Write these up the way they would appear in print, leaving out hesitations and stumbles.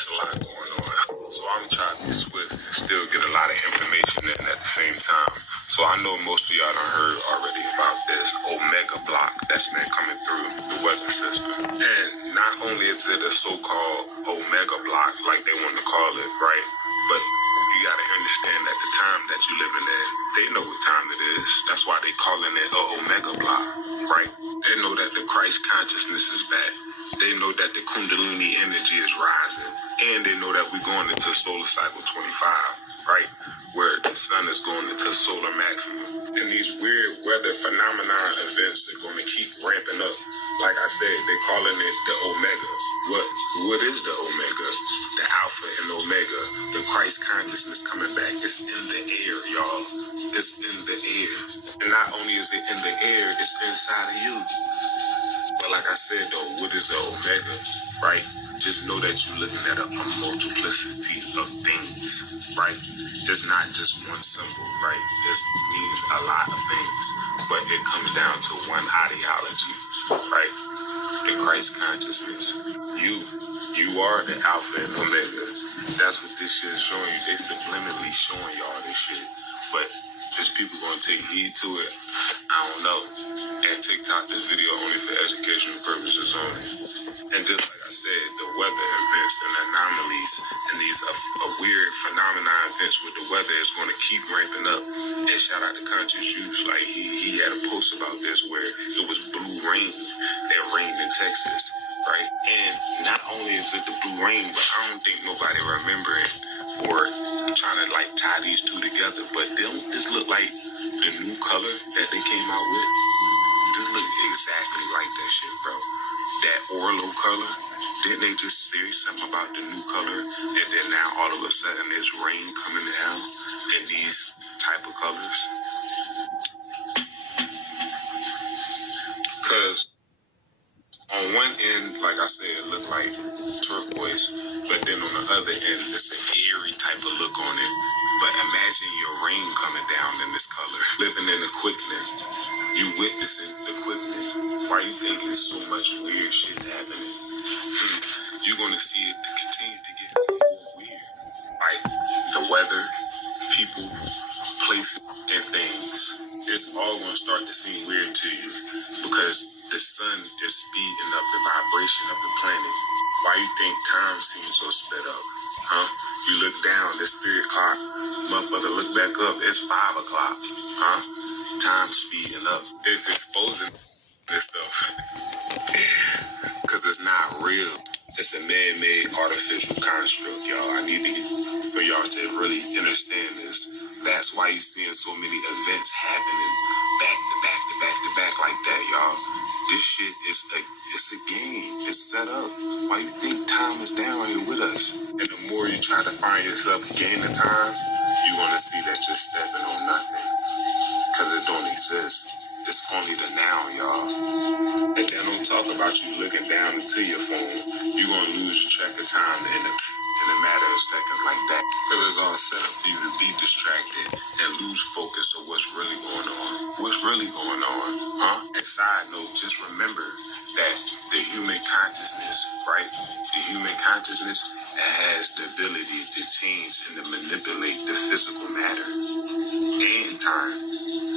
It's a lot going on. So I'm trying to be swift and still get a lot of information in at the same time. So I know most of y'all done heard already about this Omega block that's been coming through the weather system. And not only is it a so-called Omega block, like they want to call it, right? But you gotta understand that the time that you living in, they know what time it is. That's why they calling it a Omega block, right? They know that the Christ consciousness is back. They know that the Kundalini energy is rising. And they know that we're going into solar cycle 25, right? Where the sun is going into solar maximum. And these weird weather phenomenon events are going to keep ramping up. Like I said, they're calling it the Omega. What is the Omega? The Alpha and Omega. The Christ consciousness coming back. It's in the air, y'all. It's in the air. And not only is it in the air, it's inside of you. But like I said though, what is the Omega, right? Just know that you're looking at a multiplicity of things, right? It's not just one symbol, right? This means a lot of things, but it comes down to one ideology, right? The Christ consciousness. You are the Alpha and Omega. That's what this shit is showing you. They subliminally showing y'all this shit, but just people gonna take heed to it. I don't know. And TikTok, this video only for educational purposes only. And just like I said, the weather events and anomalies and these weird phenomenon events with the weather is going to keep ramping up. And shout out to Conscious Juice, like he had a post about this where it was blue rain that rained in Texas, right? And not only is it the blue rain, but I don't think nobody remembering or trying to like tie these two together. But this look like the new color that they came out with. This look exactly like that shit, bro. That Orlo color. Didn't they just say something about the new color? And then now all of a sudden there's rain coming down in these type of colors. Because on one end, like I said, it looked like turquoise, but then on the other end, it's an eerie type of look on it. But imagine your rain coming down in this color. Living in the quickening. You witnessing the quickening. Why you think there's so much weird shit happening? You're going to see it continue to get weird. Like the weather, people, places, and things. It's all going to start to seem weird to you because the sun is speeding up the vibration of the planet. Why you think time seems so sped up? Huh? You look down, the spirit clock. Motherfucker, look back up. It's 5 o'clock. Huh? Time speeding up. It's exposing itself. Because it's not real. It's a man-made artificial construct, y'all. I need for y'all to really understand this. That's why you're seeing so many events happening back to back to back to back like that, y'all. This shit is it's a game. It's set up. Why you think time is down here with us? And the more you try to find yourself gaining time, you're going to see that you're stepping on nothing. Because it don't exist. It's only the now, y'all. And then don't talk about you looking down into your phone. You're going to lose your track of time in a matter of seconds like that. Because it's all set up for you to be distracted and lose focus of what's really going on. What's really going on, huh? And side note, just remember that the human consciousness, right? The human consciousness has the ability to change and to manipulate the physical matter and time.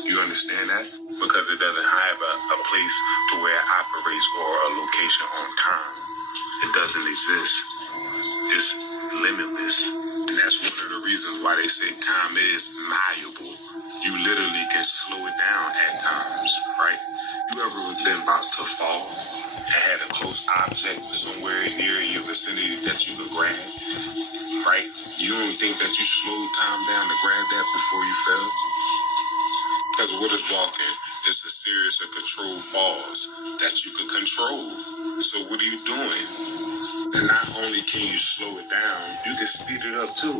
You understand that? Because it doesn't have a place to where it operates or a location on time. It doesn't exist. It's limitless. And that's one of the reasons why they say time is malleable. You literally can slow it down at times, right? You ever been about to fall and had a close object somewhere near in your vicinity that you could grab, right? You don't think that you slowed time down to grab that before you fell? Because what is walking? It's a series of controlled falls that you can control. So what are you doing? And not only can you slow it down, you can speed it up too.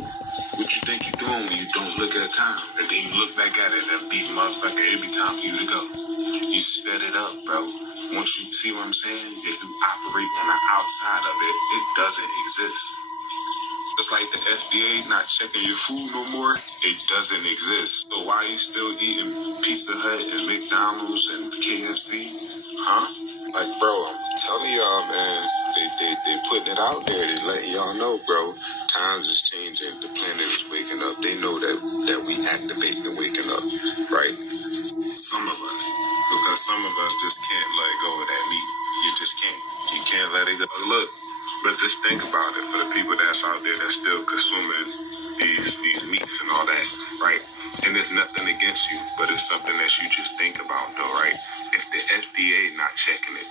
What you think you're doing when you don't look at time? And then you look back at it and beat motherfucker, it'll be time for you to go. You sped it up, bro. Once you see what I'm saying, if you operate on the outside of it, it doesn't exist. Just like the FDA not checking your food no more, it doesn't exist. So why are you still eating Pizza Hut and McDonald's and KFC? Huh? Like, bro, I'm telling y'all, man, They putting it out there. They letting y'all know, bro. Times is changing. The planet is waking up. They know that we activating and waking up, right? Some of us, because some of us just can't let go of that meat. You just can't. You can't let it go. Look, but just think about it for the people that's out there that's still consuming these meats and all that, right? And there's nothing against you, but it's something that you just think about, though, right? If the FDA not checking it,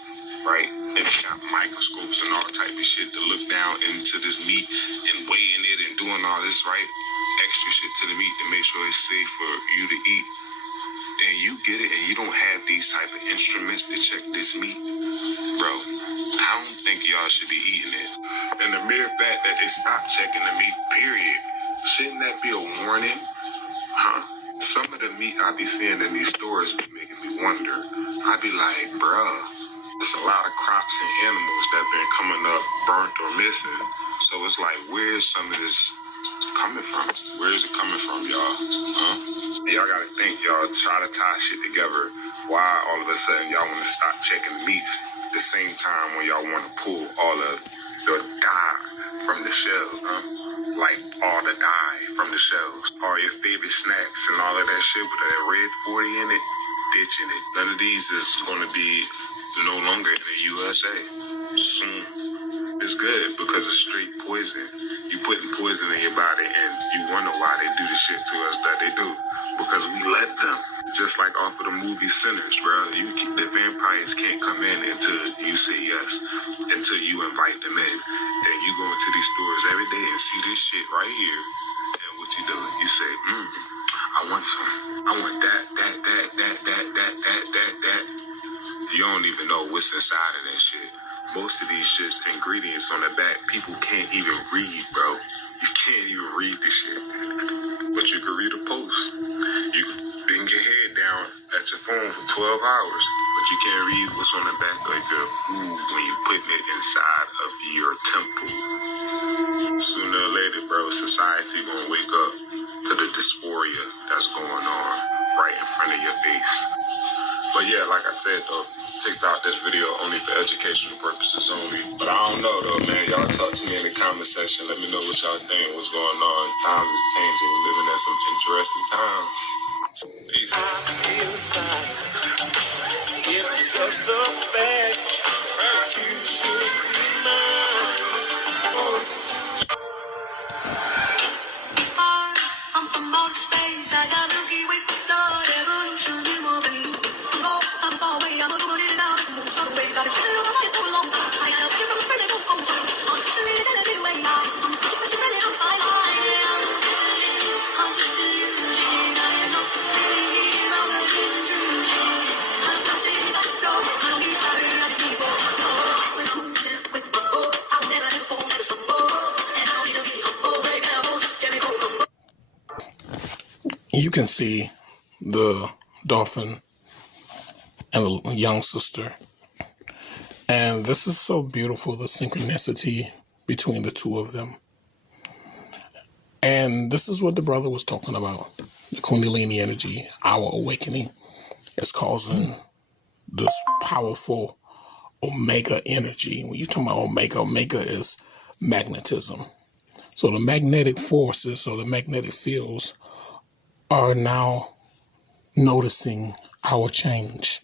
right, and they got microscopes and all type of shit to look down into this meat and weighing it and doing all this, right, extra shit to the meat to make sure it's safe for you to eat, and you get it and you don't have these type of instruments to check this meat, bro, I don't think y'all should be eating it. And the mere fact that they stopped checking the meat, period, shouldn't that be a warning? Huh? Some of the meat I be seeing in these stores be making me wonder. I be like, bruh, there's a lot of crops and animals that been coming up burnt or missing. So it's like, where's some of this coming from? Where is it coming from, y'all? Huh? Y'all gotta think, y'all try to tie shit together. Why all of a sudden y'all want to stop checking the meats at the same time when y'all want to pull all of the dye from the shells, huh? Like all the dye from the shells, all your favorite snacks and all of that shit with that red 40 in it, ditching it. None of these is gonna be no longer in the USA soon. It's good because it's straight poison. You putting poison in your body and you wonder why they do the shit to us that they do. Because we let them. Just like off of the movie Sinners, bro. The vampires can't come in until you say yes. Until you invite them in. And you go into these stores every day and see this shit right here. And what you do, you say, I want some. I want that. You don't even know what's inside of that shit. Most of these shit's ingredients on the back, people can't even read, bro. You can't even read this shit. But you can read a post. You can bang your head down at your phone for 12 hours, but you can't read what's on the back of your food when you're putting it inside of your temple. Sooner or later, bro, society gonna wake up to the dysphoria that's going on right in front of your face. But yeah, like I said, though, TikTok this video only for educational purposes only. But I don't know, though, man. Y'all talk to me in the comment section. Let me know what y'all think, what's going on. Times is changing. We're living in some interesting times. Peace. I feel inside. It's just a fact. You should be mine. I'm from outer space. I got Milky Way for blood. Evolution in my veins. I'm far away. I'm looking it out. Most of the ways I've been on my for a long time. I have you from the present won't go time. I'm officially in every way now. I'm such a person ready. I'm fine. I'm just illusion. I know. I'm a intrusion. I'm just in the flow. I don't need power. I'm people. No. When I'm moving with my boy, I'll never have a phone. Never stumble. And I don't need to be humble. Break levels. Jericho. You can see the dolphin and the young sister. And this is so beautiful, the synchronicity between the two of them. And this is what the brother was talking about. The Kundalini energy, our awakening, is causing this powerful Omega energy. When you talk about Omega is magnetism. So the magnetic forces or the magnetic fields are now noticing our change.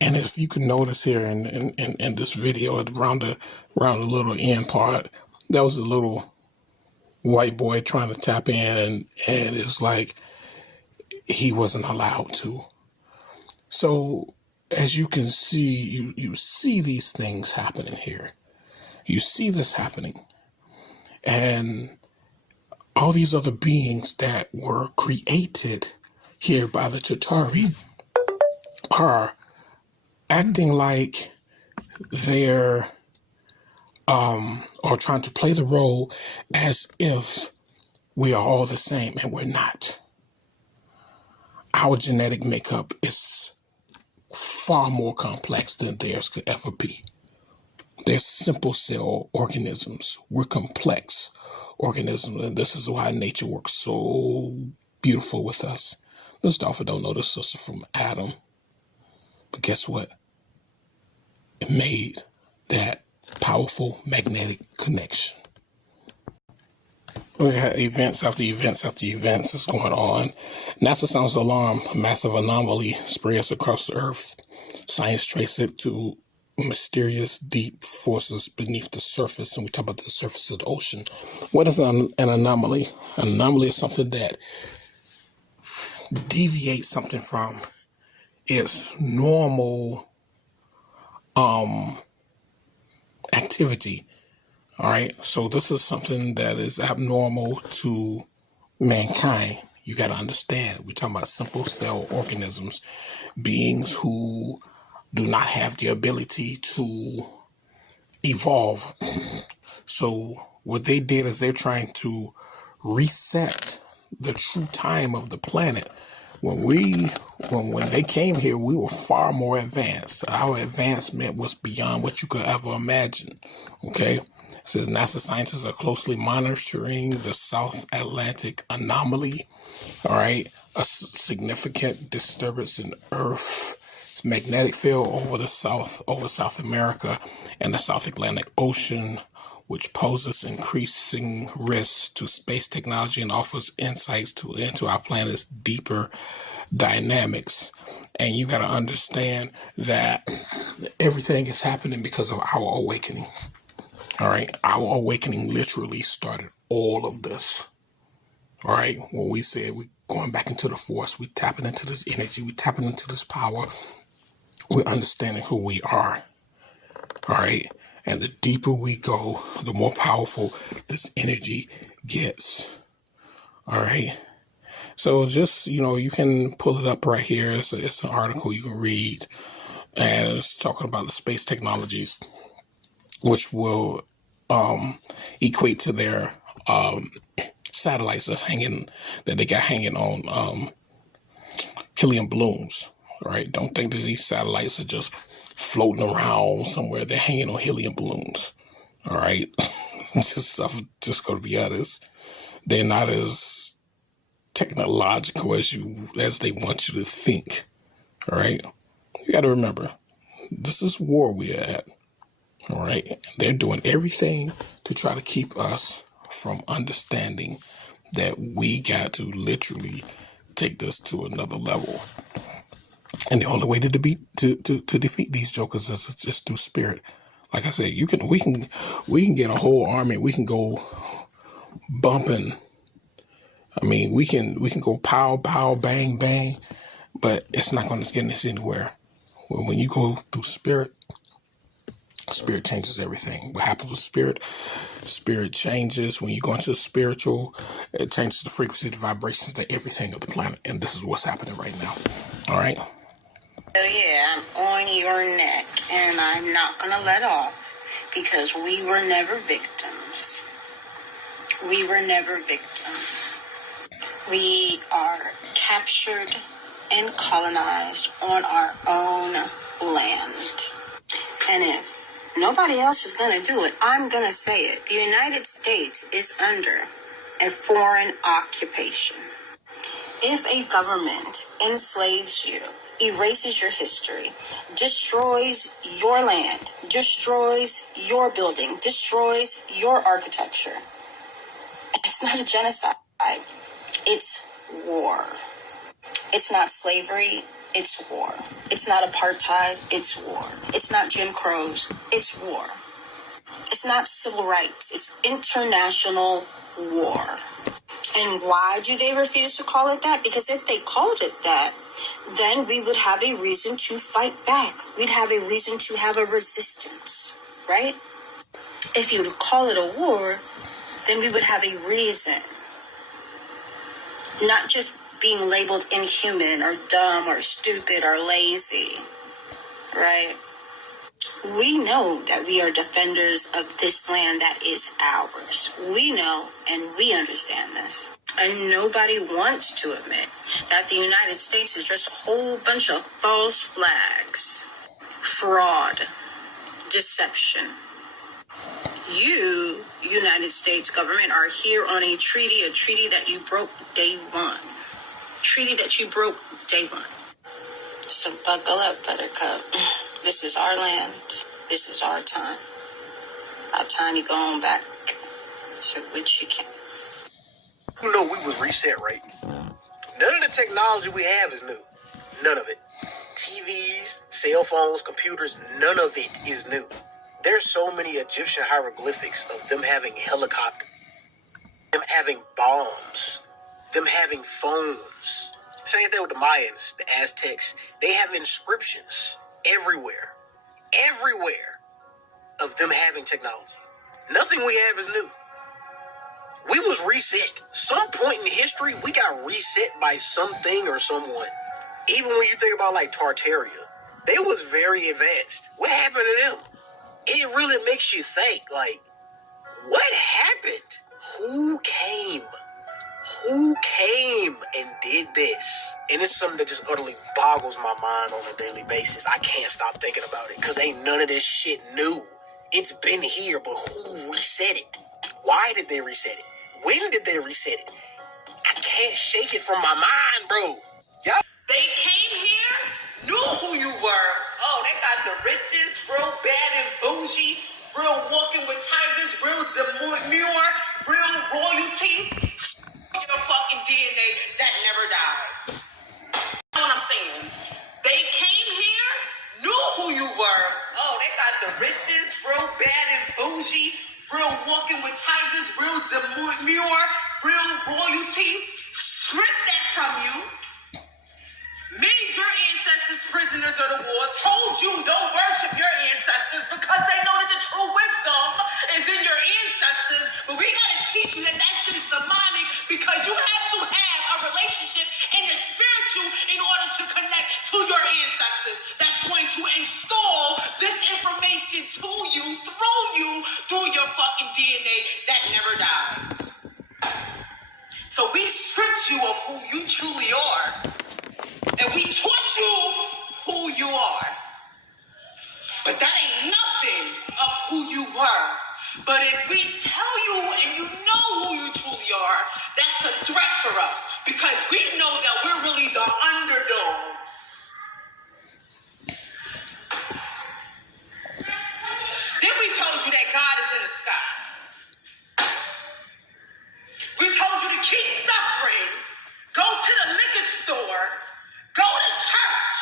And if you can notice here in this video, around the little end part, that was a little white boy trying to tap in, and it's like he wasn't allowed to. So as you can see, you see these things happening here. You see this happening. And all these other beings that were created here by the Chitauri are acting like they're or trying to play the role as if we are all the same, and we're not. Our genetic makeup is far more complex than theirs could ever be. They're simple cell organisms. We're complex organisms, and this is why nature works so beautiful with us. This dolphin don't know the sister from Adam, but guess what? It made that powerful magnetic connection. We had events after events after events is going on. NASA sounds alarm. A massive anomaly spreads across the Earth. Science traces it to mysterious deep forces beneath the surface. And we talk about the surface of the ocean. What is an anomaly? An anomaly is something that deviates something from its normal activity. All right. So this is something that is abnormal to mankind. You got to understand. We're talking about simple cell organisms, beings who do not have the ability to evolve. So what they did is they're trying to reset the true time of the planet. When they came here, we were far more advanced. Our advancement was beyond what you could ever imagine. Okay. It says NASA scientists are closely monitoring the South Atlantic anomaly. All right. A significant disturbance in Earth's magnetic field over South America and the South Atlantic Ocean, which poses increasing risks to space technology and offers insights into our planet's deeper dynamics. And you got to understand that everything is happening because of our awakening. All right. Our awakening literally started all of this. All right. When we said we're going back into the force, we tapping into this energy, we tapping into this power, we're understanding who we are. All right. And the deeper we go, the more powerful this energy gets. All right. So just, you can pull it up right here. It's an article you can read. And it's talking about the space technologies, which will equate to their satellites that they got hanging on helium balloons. All right. Don't think that these satellites are just floating around somewhere. They're hanging on helium balloons. All right. I'm just going to be honest. They're not as technological as they want you to think. All right. You got to remember, this is war we're at. All right. They're doing everything to try to keep us from understanding that we got to literally take this to another level. And the only way to defeat these jokers is just through spirit. Like I said, we can get a whole army. We can go bumping. I mean, we can go pow, pow, bang, bang, but it's not going to get us anywhere. When you go through spirit changes everything. What happens with spirit changes. When you go into the spiritual, it changes the frequency, the vibrations, the everything of the planet. And this is what's happening right now. All right. Oh yeah, I'm on your neck, and I'm not going to let off, because we were never victims. We were never victims. We are captured and colonized on our own land. And if nobody else is going to do it, I'm going to say it. The United States is under a foreign occupation. If a government enslaves you, erases your history, destroys your land, destroys your building, destroys your architecture, it's not a genocide. It's war. It's not slavery. It's war. It's not apartheid. It's war. It's not Jim Crow's. It's war. It's not civil rights. It's international war. And why do they refuse to call it that? Because if they called it that, then we would have a reason to fight back. We'd have a reason to have a resistance, right? If you would call it a war, then we would have a reason. Not just being labeled inhuman or dumb or stupid or lazy, right? We know that we are defenders of this land that is ours. We know and we understand this. And nobody wants to admit that the United States is just a whole bunch of false flags, fraud, deception. You, United States government, are here on a treaty that you broke day one. Treaty that you broke day one. So buckle up, Buttercup. This is our land. This is our time. Time to go on back to which you can. You know we was reset, right? None of the technology we have is new. None of it. TVs, cell phones, computers, none of it is new. There's so many Egyptian hieroglyphics of them having helicopters, them having bombs, them having phones. Same thing with the Mayans, the Aztecs. They have inscriptions everywhere of them having technology. Nothing we have is new. We was reset. Some point in history, we got reset by something or someone. Even when you think about like Tartaria, they was very advanced. What happened to them? It really makes you think, like, what happened? Who came? Who came and did this? And it's something that just utterly boggles my mind on a daily basis. I can't stop thinking about it because ain't none of this shit new. It's been here, but who reset it? Why did they reset it? When did they reset it? I can't shake it from my mind, bro. Y'all. They came here, knew who you were. Oh, they got the richest, real bad and bougie, real walking with tigers, real demure, real royalty. Your fucking DNA that never dies. You know what I'm saying? They came here, knew who you were. Oh, they got the richest, real bad and bougie, real walking with tigers, real demure, real royalty. Strip that from you. Made your ancestors prisoners of the war. Told you don't worship your ancestors because they know that the true wisdom is in your ancestors. But we gotta teach you that that shit is demonic because you have to have a relationship in the spiritual in order to connect to your ancestors. That's going to install this information to you, through your fucking DNA that never dies. So we stripped you of who you truly are. And we taught you who you are. But that ain't nothing of who you were. But if we tell you and you know who you truly are, that's a threat for us. Because we know that we're really the underdogs. Then we told you that God is in the sky. We told you to keep suffering. Go to the liquor store. Go to church.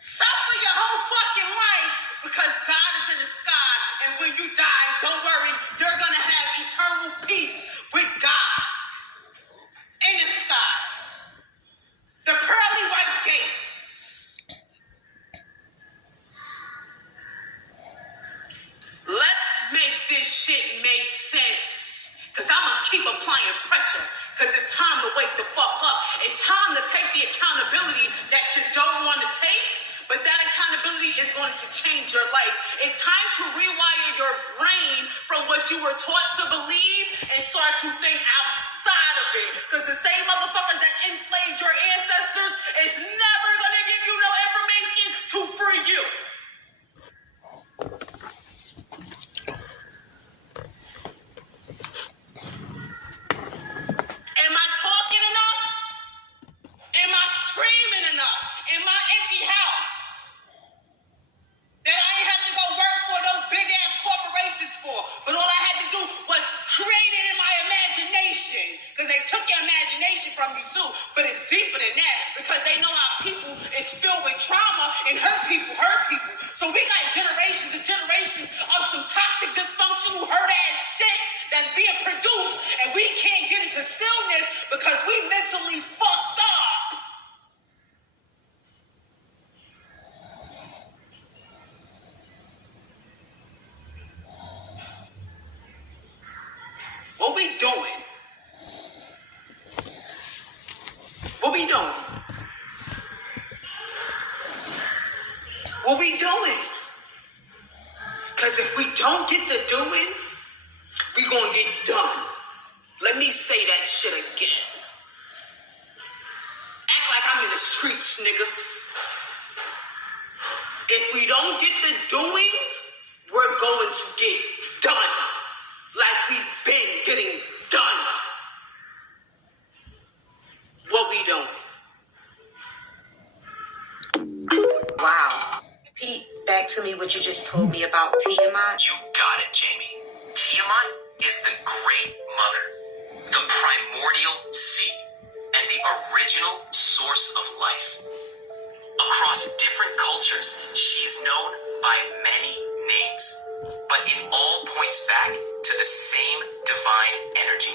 Suffer your whole fucking life because God is in the sky. And when you die, don't worry, you're going to have eternal peace with God in the sky. The pearly white gates. Let's make this shit make sense. Because I'm going to keep applying pressure. Because it's time to wake the fuck up. It's time to take the accountability that you don't want to take, but that accountability is going to change your life. It's time to rewire your brain from what you were taught to believe and start to think outside of it. Because the same motherfuckers that enslaved your ancestors is never going to give you no information to free you. Am I talking enough? Am I screaming enough in my empty house that I ain't have to go work for those big ass corporations for? But all I had to do was create it in my imagination because they took your imagination from you too. But it's deeper than that because they know our people is filled with trauma and hurt people. So we got generations and generations of some toxic, dysfunctional, hurt ass shit that's being produced, and we can't get into stillness because we mentally fucked up. What we doing? What we doing? What we doing? Because if we don't get to doing, we gonna get done. Let me say that shit again. Act like I'm in the streets, nigga. If we don't get the doing, we're going to get done. Like we've been getting done. What we doing? Wow. Repeat back to me what you just told me about Tiamat. You got it, Jamie. Tiamat is the Great Mother, the primordial sea, and the original source of life. Across different cultures, she's known by many names, but it all points back to the same divine energy.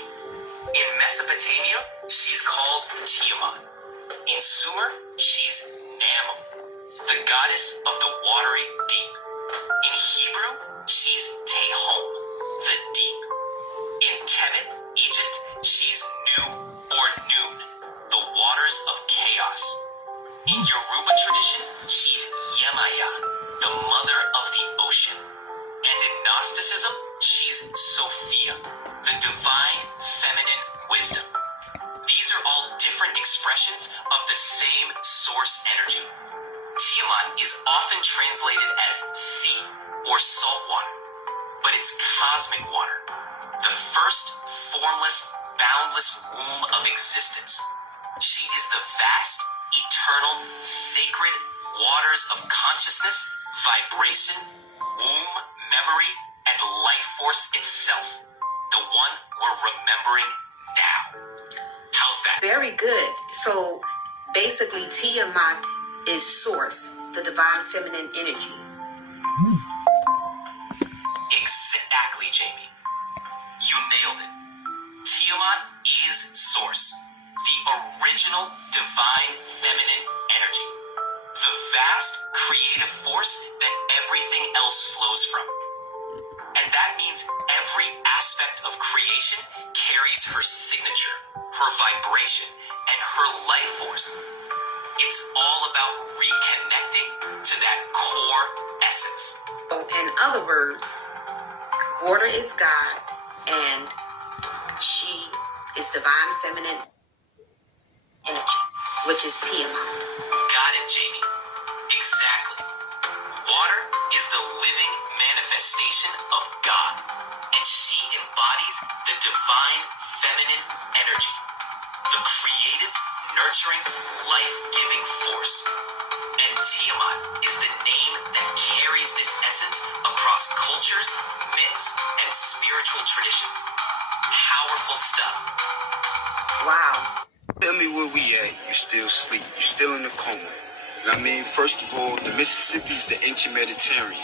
In Mesopotamia, she's called Tiamat. In Sumer, she's Namu, the goddess of the watery deep. In Hebrew, she's Tehom, the deep. In Kemet, Egypt, she's Nu or Noon, the waters of chaos. In Yoruba tradition, she's Yemaya, the mother of the ocean. And in Gnosticism, she's Sophia, the divine feminine wisdom. These are all different expressions of the same source energy. Tiamat is often translated as sea or salt water, but it's cosmic water, the first formless, boundless womb of existence. She is the vast, eternal, sacred waters of consciousness, vibration, womb, memory, and life force itself, the one we're remembering now. How's that? Very good. So basically, Tiamat is source, the divine feminine energy. Exactly, Jamie. You nailed it. Tiamat is source, the original divine feminine energy, the vast creative force that everything else flows from. And that means every aspect of creation carries her signature, her vibration, and her life force. It's all about reconnecting to that core essence. So in other words, water is God and she is divine feminine energy, which is Tiamat. Got it, Jamie. Exactly. Water is the living manifestation of God, and she embodies the divine feminine energy, the creative, nurturing, life-giving force. And Tiamat is the name that carries this essence across cultures, myths, and spiritual traditions. Powerful stuff. Wow. Tell me where we at. You still sleep. You still in a coma. I mean, first of all, the Mississippi is the ancient Mediterranean.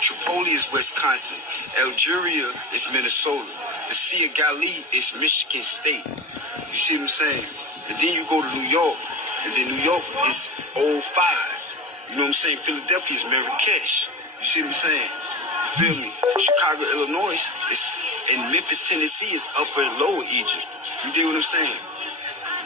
Tripoli is Wisconsin. Algeria is Minnesota. The Sea of Galilee is Michigan State. You see what I'm saying? And then you go to New York. And then New York is Old Fives. You know what I'm saying? Philadelphia is Marrakesh. You see what I'm saying? You feel me? Chicago, Illinois is, and Memphis, Tennessee is Upper and Lower Egypt. You dig what I'm saying?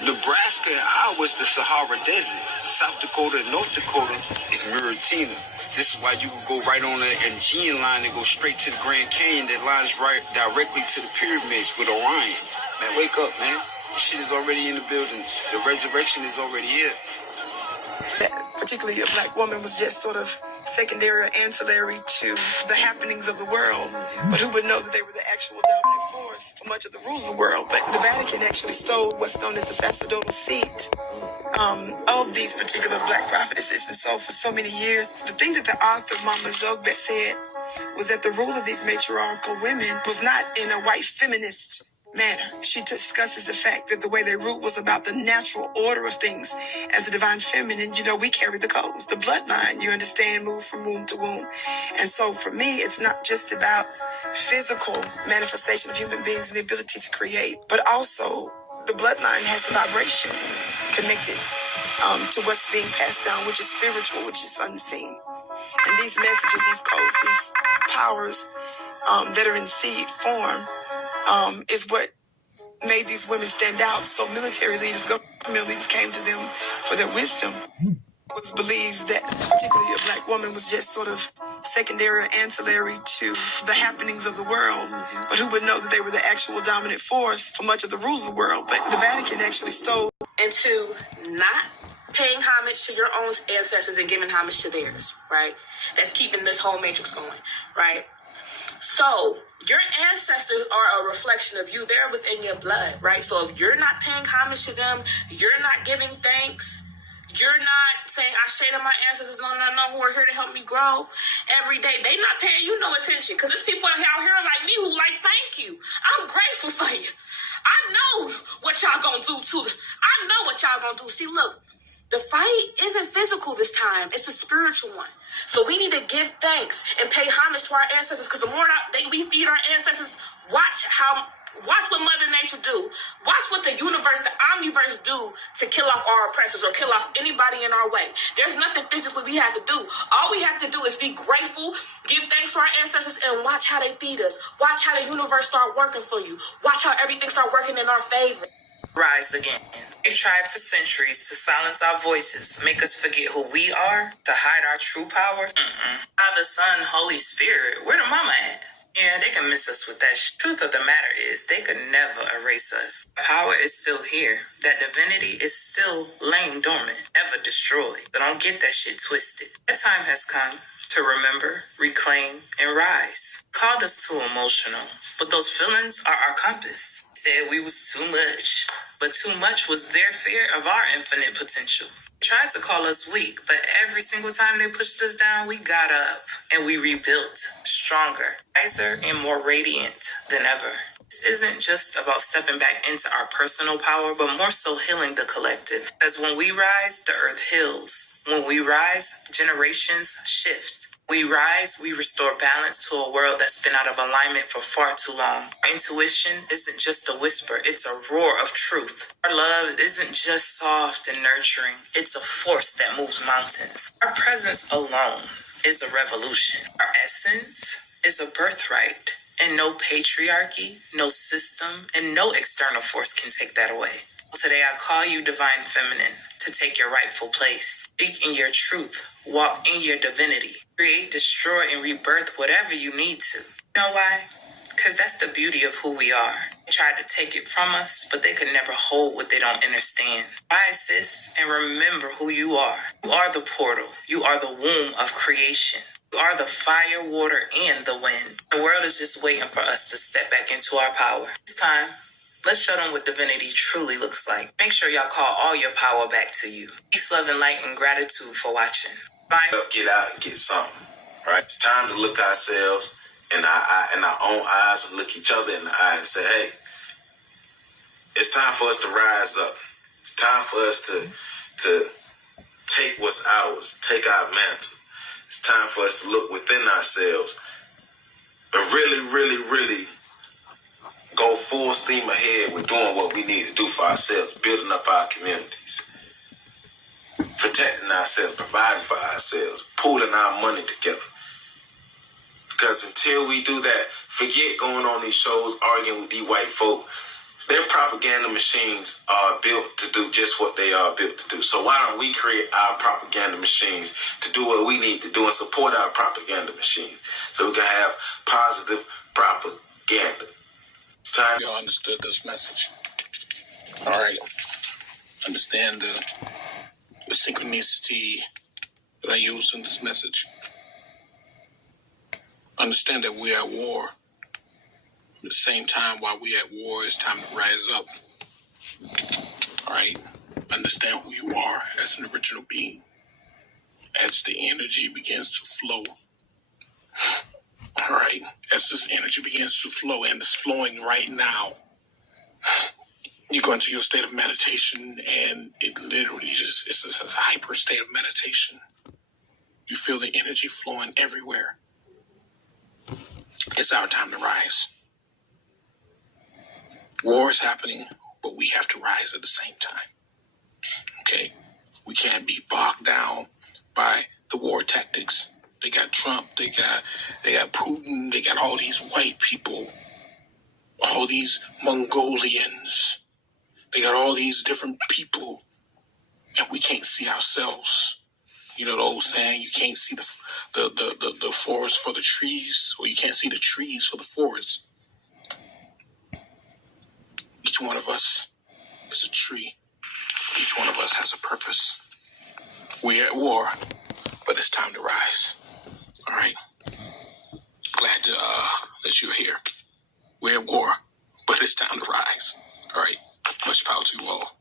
Nebraska and Iowa is the Sahara Desert. South Dakota and North Dakota is Muritina. This is why you can go right on the Aegean line and go straight to the Grand Canyon that lines right directly to the pyramids with Orion. Man, wake up, man. This shit is already in the building. The resurrection is already here. That particularly a black woman was just sort of secondary or ancillary to the happenings of the world, but who would know that they were the actual dominant force for much of the rules of the world. But the Vatican actually stole what's known as the sacerdotal seat of these particular black prophetesses. And so for so many years, the thing that the author Mama Zogbe said was that the rule of these matriarchal women was not in a white feminist manner. She discusses the fact that the way they ruled was about the natural order of things. As a divine feminine, you know, we carry the codes, the bloodline, you understand, move from womb to womb. And so for me, it's not just about physical manifestation of human beings and the ability to create, but also the bloodline has a vibration connected to what's being passed down, which is spiritual, which is unseen. And these messages, these codes, these powers that are in seed form is what made these women stand out. So military leaders, government leaders came to them for their wisdom. It was believed that particularly a black woman was just sort of secondary or ancillary to the happenings of the world, but who would know that they were the actual dominant force for much of the rules of the world. But the Vatican actually stole into not paying homage to your own ancestors and giving homage to theirs, right? That's keeping this whole matrix going, right? So your ancestors are a reflection of you. They're within your blood, right? So if you're not paying homage to them, you're not giving thanks, You're not saying I shade on my ancestors, no, who are here to help me grow every day. They not paying you no attention because there's people out here like me who like, thank you. I'm grateful for you. I know what y'all gonna do too. I know what y'all gonna do. See, look, the fight isn't physical this time. It's a spiritual one. So we need to give thanks and pay homage to our ancestors because the more we feed our ancestors, watch what Mother Nature do. Watch what the universe, the omniverse do to kill off our oppressors or kill off anybody in our way. There's nothing physically we have to do. All we have to do is be grateful, give thanks to our ancestors, and watch how they feed us. Watch how the universe start working for you. Watch how everything start working in our favor. Rise again. They tried for centuries to silence our voices, make us forget who we are, to hide our true power. Father, Son, Holy Spirit, where the mama at? Yeah, they can miss us with that. Truth of the matter is, they could never erase us. Power is still here. That divinity is still laying dormant, never destroyed. But don't get that shit twisted. That time has come to remember, reclaim, and rise. Called us too emotional, but those feelings are our compass. Said we was too much, but too much was their fear of our infinite potential. Tried to call us weak, but every single time they pushed us down, we got up and we rebuilt, stronger, wiser, and more radiant than ever. This isn't just about stepping back into our personal power, but more so healing the collective. Because when we rise, the earth heals. When we rise, generations shift. We rise, we restore balance to a world that's been out of alignment for far too long. Our intuition isn't just a whisper, it's a roar of truth. Our love isn't just soft and nurturing, it's a force that moves mountains. Our presence alone is a revolution. Our essence is a birthright. And no patriarchy, no system, and no external force can take that away. Today I call you Divine Feminine to take your rightful place. Speak in your truth. Walk in your divinity. Create, destroy, and rebirth whatever you need to. You know why? Because that's the beauty of who we are. They tried to take it from us, but they could never hold what they don't understand. Rise, sis, and remember who you are. You are the portal. You are the womb of creation. You are the fire, water, and the wind. The world is just waiting for us to step back into our power. It's time. Let's show them what divinity truly looks like. Make sure y'all call all your power back to you. Peace, love, and light, and gratitude for watching. Bye. Get out and get something. Right? It's time to look ourselves in our own eyes and look each other in the eye and say, hey, it's time for us to rise up. It's time for us to take what's ours, take our mantle. It's time for us to look within ourselves and really, really, really go full steam ahead with doing what we need to do for ourselves, building up our communities, protecting ourselves, providing for ourselves, pooling our money together. Because until we do that, forget going on these shows, arguing with these white folk. Their propaganda machines are built to do just what they are built to do. So why don't we create our propaganda machines to do what we need to do and support our propaganda machines so we can have positive propaganda? It's time. Y'all understood this message. All right. Understand the synchronicity that I use in this message. Understand that we are at war. At the same time, while we at war, it's time to rise up. All right? Understand who you are as an original being. As the energy begins to flow. All right? As this energy begins to flow, and it's flowing right now, you go into your state of meditation, and it literally just, it's a hyper state of meditation. You feel the energy flowing everywhere. It's our time to rise. War is happening, but we have to rise at the same time. Okay? We can't be bogged down by the war tactics. They got Trump, they got Putin, they got all these white people, all these Mongolians. They got all these different people, and we can't see ourselves. You know the old saying, you can't see the forest for the trees, or you can't see the trees for the forest. Each one of us is a tree. Each one of us has a purpose. We're at war, but it's time to rise. All right? Glad that you're here. We're at war, but it's time to rise. All right? Much power to you all.